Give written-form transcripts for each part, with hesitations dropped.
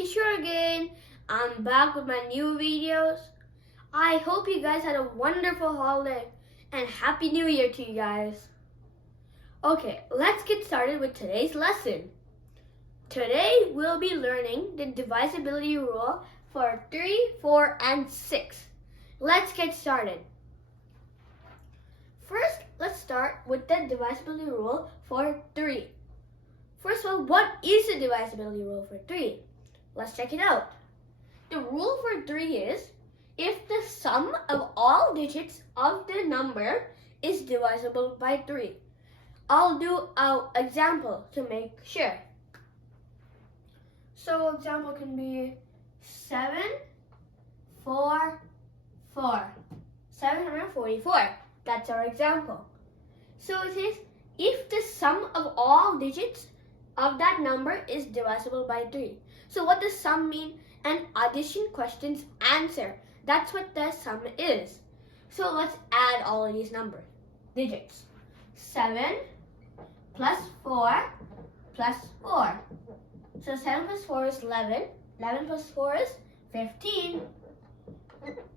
Kishore again. I'm back with my new videos. I hope you guys had a wonderful holiday and Happy New Year to you guys. Okay, let's get started with today's lesson. Today we'll be learning the divisibility rule for 3, 4, and 6. Let's get started. First, let's start with the divisibility rule for 3. First of all, what is the divisibility rule for 3? Let's check it out. The rule for 3 is if the sum of all digits of the number is divisible by 3. I'll do an example to make sure. So example can be 7, 4, 4. 744. That's our example. So it is if the sum of all digits of that number is divisible by 3. So what does sum mean? An addition question's answer. That's what the sum is. So let's add all of these numbers, digits. 7 plus 4 plus 4. So 7 plus 4 is 11. 11 plus 4 is 15.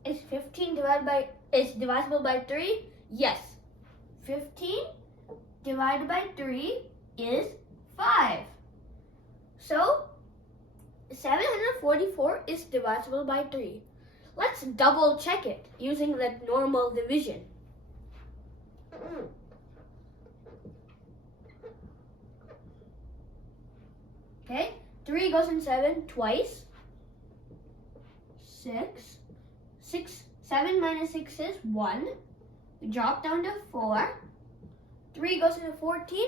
Is 15 divisible by 3? Yes. 15 divided by 3 is 5. So 744 is divisible by 3. Let's double check it using the normal division. Okay, 3 goes in 7 twice. 7 minus 6 is 1. We drop down to 4. 3 goes into 14.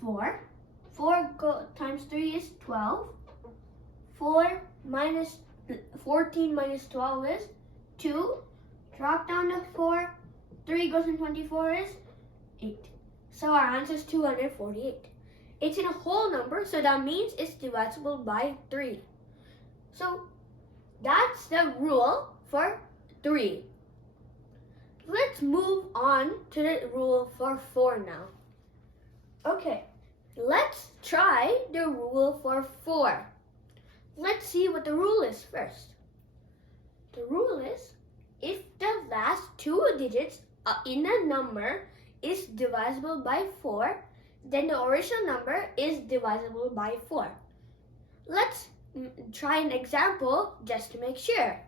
4 times 3 is 12. 14 minus 12 is 2. Drop down to 4. 3 goes in 24 is 8. So our answer is 248. It's in a whole number, so that means it's divisible by 3. So that's the rule for 3. Let's move on to the rule for 4 now. Okay, let's try the rule for 4. Let's see what the rule is first. The rule is if the last 2 digits in a number is divisible by 4, then the original number is divisible by 4. Let's try an example just to make sure.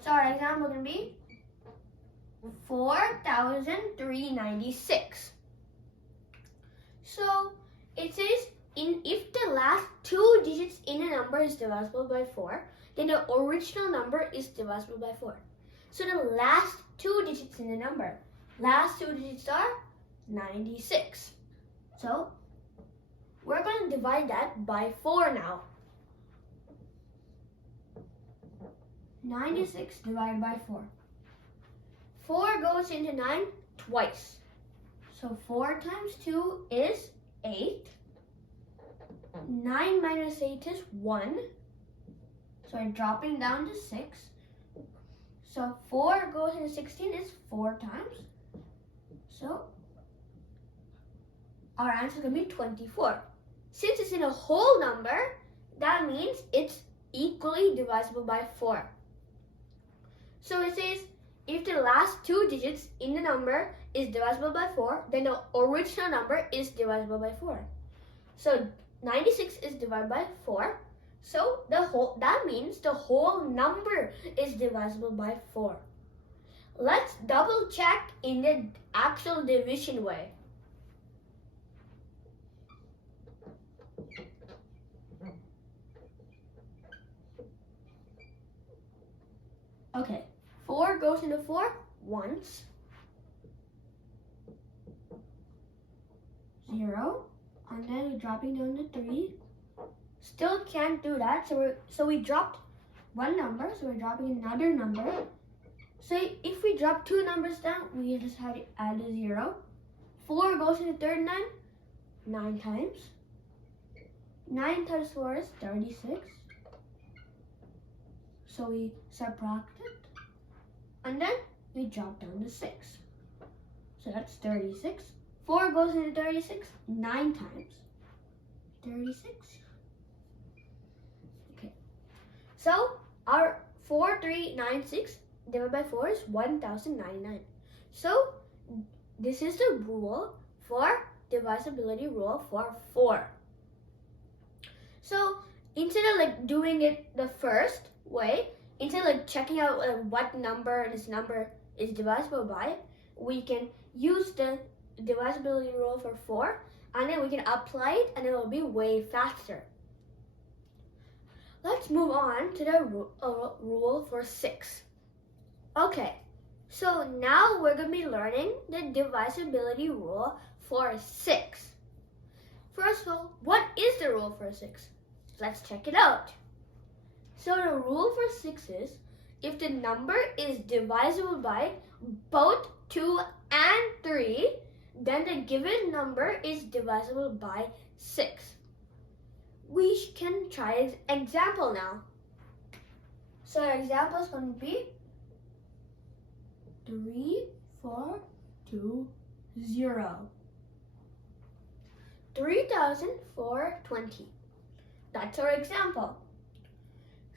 So our example can be 4,396. So it says if the last 2 digits in a number is divisible by 4, then the original number is divisible by 4. So the last 2 digits in the number, last 2 digits are 96. So we're going to divide that by 4 now. 96 divided by 4. 4 goes into 9 twice. So 4 times 2 is 8. 9 minus 8 is 1. So we're dropping down to 6. So 4 goes into 16 is 4 times. So our answer is going to be 24. Since it's in a whole number, that means it's equally divisible by 4. So it says if the last 2 digits in the number is divisible by 4, then the original number is divisible by 4. So 96 is divided by 4. So that means the whole number is divisible by 4. Let's double check in the actual division way. Okay, 4 goes into 4 once. 0. And then we're dropping down to 3. Still can't do that, so we dropped one number, so we're dropping another number. So if we drop 2 numbers down, we just have to add a 0. 4 goes into 39 9 times. 9 times 4 is 36. So we subtract it, and then we drop down to 6. So that's 36. 4 goes into 36 9 times. 36. Okay. So our 4396 divided by 4 is 1099. So this is the rule for divisibility rule for 4. So instead of like doing it the first way, instead of like checking out what number this number is divisible by, we can use the divisibility rule for 4 and then we can apply it and it will be way faster. Let's move on to the rule for 6. Okay, so now we're going to be learning the divisibility rule for 6. First of all, what is the rule for 6? Let's check it out. So the rule for 6 is, if the number is divisible by both 2 and 3, then the given number is divisible by 6. We can try an example now. So our example is going to be 3, 4, 2, 0. 3,420. That's our example.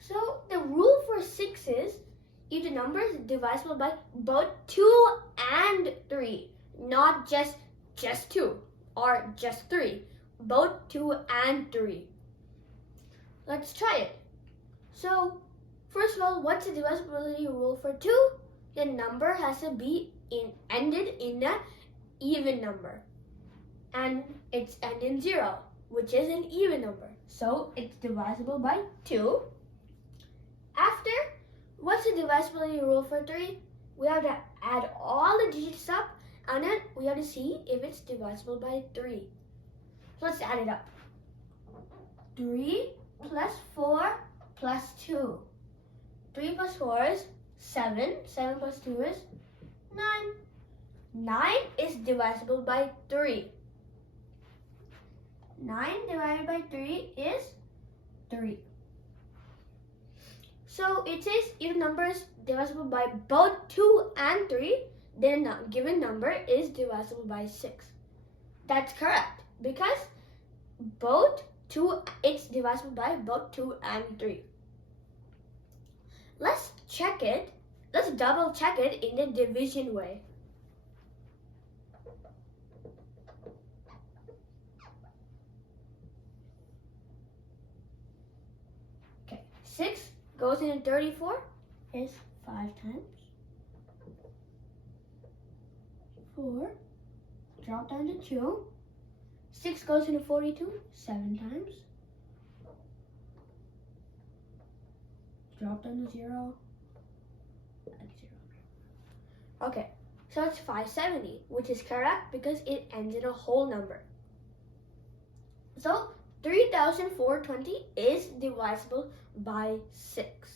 So the rule for 6 is, if the number is divisible by both 2 and 3, not just 2 or just 3, both 2 and 3. Let's try it. So first of all, what's the divisibility rule for 2? The number has to be ended in an even number, and it's ended in 0, which is an even number. So it's divisible by 2. After, what's the divisibility rule for 3? We have to add all the digits up and then we have to see if it's divisible by 3. So let's add it up. 3 plus 4 plus 2. 3 plus 4 is 7. 7 plus 2 is 9. 9 is divisible by 3. 9 divided by 3 is 3. So it says if the number is divisible by both 2 and 3, then the given number is divisible by 6. That's correct, because it's divisible by both 2 and 3. Let's check it. Let's double check it in the division way. Okay, 6 goes into 34 is 5 times. 4, drop down to 2. 6 goes into 42, 7 times. Drop down to 0. Add 0. Okay, so it's 570, which is correct because it ends in a whole number. So 3,420 is divisible by 6.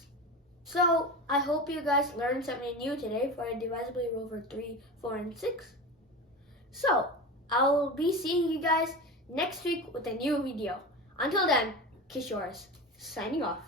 So I hope you guys learned something new today for the divisibility rule for 3, 4, and 6. So I'll be seeing you guys next week with a new video. Until then, Kishore signing off.